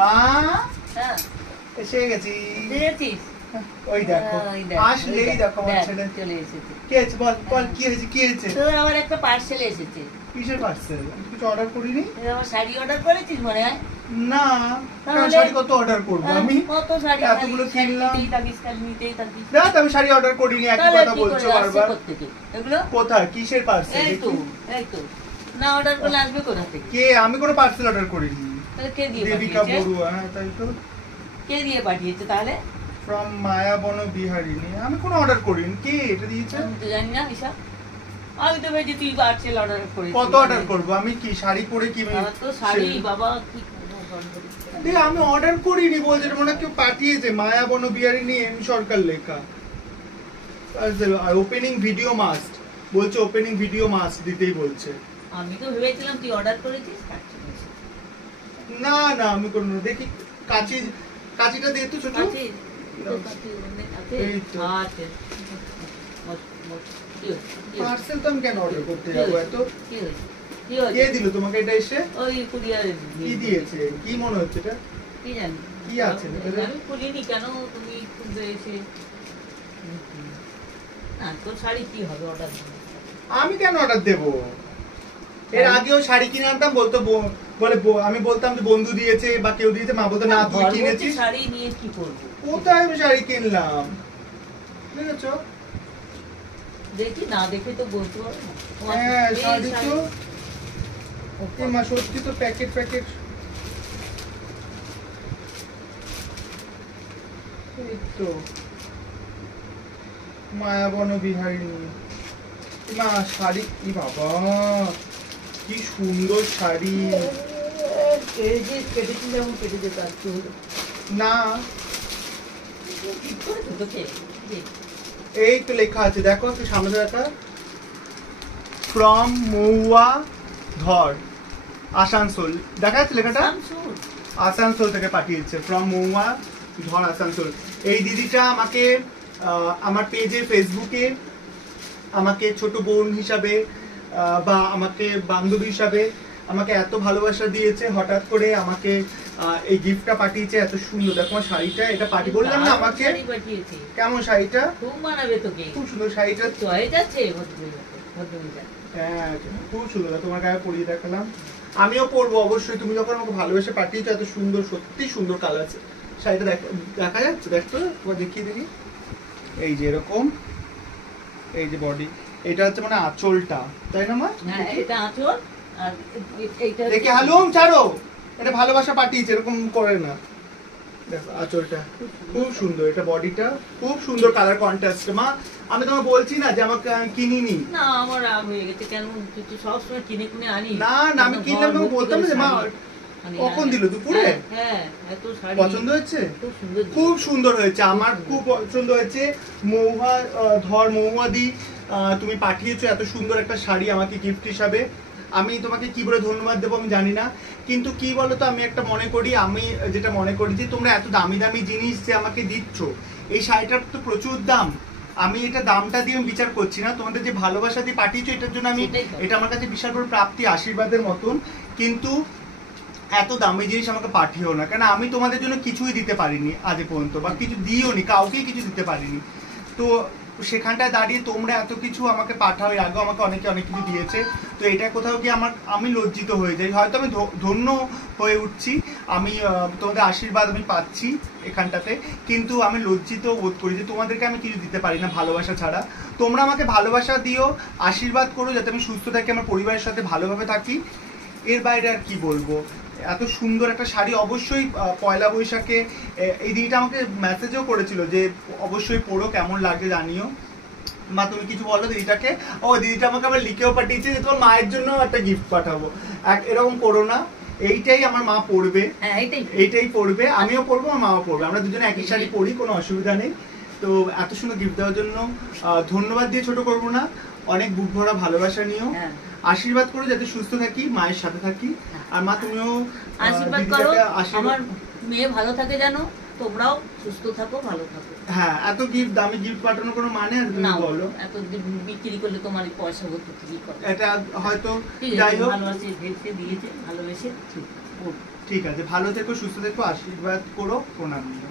মা হ্যাঁ এসে গেছি। দেখেছিস? ওই দেখো আসলেই দেখো আমার ছেলে চলে এসেছে। কি হয়েছে বল বল কি হয়েছে কি হয়েছে? তোর আবার একটা পার্সেল এসেছে। কিসের পার্সেল? কিছু অর্ডার করিনি। তুই আমার শাড়ি অর্ডার করেছিস মনে হয়? না শাড়ি কত অর্ডার করবো আমি? কত শাড়ি এতগুলো কিনলাম। নিতেই থাকিস কাল নিতেই থাকিস। না আমি শাড়ি অর্ডার করিনি, একই কথা বলছো বারবার। এগুলো কোথায় কিসের পার্সেল? এই তো না অর্ডার করলে আসবে কোথা থেকে? কে? আমি কোনো পার্সেল অর্ডার করিনি। তাহলে কে দিয়ে দেবিকা পাঠিয়েছে? বড়ুয়া। হ্যাঁ তাই তো। কে দিয়ে পাঠিয়েছে তাহলে? ফ্রম মায়াবন বিহারিণী। আমি কোনো অর্ডার করিনি। কে এটা দিয়েছে? আমি তো জানি না ঈশা। আমি তো ভেবেছি তুই পার্সেল অর্ডার করেছিস। কত অর্ডার করবো আমি? কি শাড়ি পরে কি তো শাড়ি বাবা কি আমি অর্ডার করিনি বলছে, মনে হয় কেউ পাঠিয়েছে। মায়াবন বিহারিণী এম সরকার লেখা। আর ওপেনিং ভিডিও মাস্ট বলছে, ওপেনিং ভিডিও মাস্ট দিতেই বলছে। আমি তো ভেবেছিলাম তুই অর্ডার করেছিস। না না আমি কোনো দেখি। কাঁচিটা দিয়ে তো ছোট। পার্সেল তো আমি কেন অর্ডার করতে যাবো? এত কে দিল তোমাকে এটা এসে? ওই কুরিয়ার কি দিয়েছে? কি মনে হচ্ছে এটা? কি জানি কি আছে আমি খুলিনি কেন তুমি খুলবে এসে? না তোর শাড়ি কি হবে অর্ডার? আমি কেন অর্ডার দেবো? এর আগেও শাড়ি কিনে আনতাম, বলতো বলে আমি বলতাম যে বন্ধু দিয়েছে বা কেউ দিয়েছে, মা বলতো না তুই কিনেছিস। শাড়ি নিয়ে কি করবো? কোথায় আমি শাড়ি কিনলাম? বুঝেছো? দেখি না দেখে তো বলতে পারবো না। হ্যাঁ শাড়ি তো ওকে মা সত্যি তো প্যাকেট প্যাকেট। এই তো মায়াবন বিহারিণী। মা শাড়ি কি বাবা, কি সুন্দর শাড়ি। এই যে কেটেছি যেমন কেটে যেতে আসতে হলো না ঠিক করে তোকে এই তো লেখা আছে দেখো, একটু সামনে দেখা। ফ্রম মহুয়া ধর আসানসোল, দেখা যাচ্ছে লেখাটা? আসানসোল থেকে পাঠিয়েছে, ফ্রম মহুয়া ধর আসানসোল। এই দিদিটা আমাকে আমার পেজে ফেসবুকে আমাকে ছোট বোন হিসাবে বা আমাকে বান্ধবী হিসাবে আমাকে এত ভালোবাসা দিয়েছে। হঠাৎ করে আমাকে এই গিফটটা পাঠিয়েছে, এত সুন্দর। দেখো আমার শাড়িটা, এটা পাঠি বললাম না আমাকে কেমন শাড়িটা? খুব মানাবে তোকে, খুব সুন্দর শাড়িটা। চয়েস আছে হ্যাঁ খুব সুন্দর, তোমার গায়ে পরিয়ে দেখালাম। আমিও পরবো অবশ্যই। তুমি যখন আমাকে ভালোবেসে পাঠিয়েছো, এত সুন্দর, সত্যি সুন্দর কালার আছে শাড়িটা। দেখা যাচ্ছে দেখতো, তোমার দেখিয়ে দেখি। এই যে এরকম, এই যে বডি, এটা হচ্ছে মানে আঁচলটা, তাই না মা? হ্যাঁ এটা আঁচল। আর এইটা দেখি হালুম ছাড়ো, এটা ভালোবাসা পাঠিয়েছে, এরকম করে না। দেখো আঁচলটা খুব সুন্দর, এটা বডিটা খুব সুন্দর কালার কন্ট্রাস্ট। মা আমি তোমাকে বলছি না যে আমাকে কিনিনি। না আমার রাগ হয়ে গেছে, কেন তুই সবসময় কিনে কিনে আনি? না না আমি কিনলাম, আমি বলতাম না যে মা কখন দিল? দুপুরে? হ্যাঁ এত শাড়ি পছন্দ হয়েছে? খুব সুন্দর হয়েছে, আমার খুব পছন্দ হয়েছে। মহুয়া ধর মহুয়াদি তুমি পাঠিয়েছো এত সুন্দর একটা শাড়ি আমাকে গিফট হিসাবে। আমি তোমাকে কি বলে ধন্যবাদ দেবো আমি জানি না, কিন্তু কি বলতো আমি একটা মনে করি, আমি যেটা মনে করি যে তোমরা এত দামি দামি জিনিস যে আমাকে দিচ্ছ, এই শাড়িটার তো প্রচুর দাম। আমি এটা দামটা দিয়ে আমি বিচার করছি না, তোমাদের যে ভালোবাসা দিয়ে পাঠিয়েছো এটার জন্য আমি, এটা আমার কাছে বিশাল বড় প্রাপ্তি, আশীর্বাদের মতন। কিন্তু এত দামি জিনিস আমাকে পাঠিও না, কারণ আমি তোমাদের জন্য কিছুই দিতে পারিনি আজ পর্যন্ত, বা কিছু দিও নি, কাউকেই কিছু দিতে পারিনি। তো সেখানটায় দাঁড়িয়ে তোমরা এত কিছু আমাকে পাঠাও, এর আগেও আমাকে অনেকে অনেক কিছু দিয়েছে। তো এটা কোথাও কি আমি লজ্জিত হয়ে যাই, হয়তো আমি ধন্য হয়ে উঠছি, আমি তোমাদের আশীর্বাদ আমি পাচ্ছি এখানটাতে, কিন্তু আমি লজ্জিত বোধ করি যে তোমাদেরকে আমি কিছু দিতে পারি না ভালোবাসা ছাড়া। তোমরা আমাকে ভালোবাসা দিও, আশীর্বাদ করো যাতে আমি সুস্থ থাকি, আমার পরিবারের সাথে ভালোভাবে থাকি। এর বাইরে আর কি বলবো। এত সুন্দর একটা শাড়ি, অবশ্যই পয়লা বৈশাখে এই দিদিটা আমাকে মেসেজও করেছিল যে অবশ্যই পরো, কেমন লাগে জানিও। মা তুমি কিছু বলো দিদিটাকে। ও দিদিটা আমাকে আবার লিখেও পাঠিয়েছে যে তোমার মায়ের জন্য একটা গিফট পাঠাবো, এরকম করো না, এইটাই আমার মা পরবে, এইটাই পরবে, আমিও পরবো, আমার মাও পরবে, আমরা দুজনে একই শাড়ি পরি, কোনো অসুবিধা নেই। তো এত সুন্দর গিফট দেওয়ার জন্য ধন্যবাদ দিয়ে ছোট করবো না, অনেক বুক ভরা ভালোবাসা নিও, আশীর্বাদ করো যাতে সুস্থ থাকি, মায়ের সাথে থাকি। আর মা তুমিও আশীর্বাদ করো আমার মেয়ে ভালো থাকে, জানো তোমরাও সুস্থ থাকো, ভালো থাকো। হ্যাঁ এত গিফট, দামি গিফট পাঠানোর কোনো মানে আছে? তুমি বলো, এত বিক্রি করলে তোমার পয়সা ভর্তি কি করে? এটা হয়তো যাই হোক, ভালোবাসে দিয়েছে, ভালোবেসে ঠিক। করবো। ঠিক আছে, ভালো থেকো, সুস্থ থেকো, আশীর্বাদ করো, প্রণাম নিও।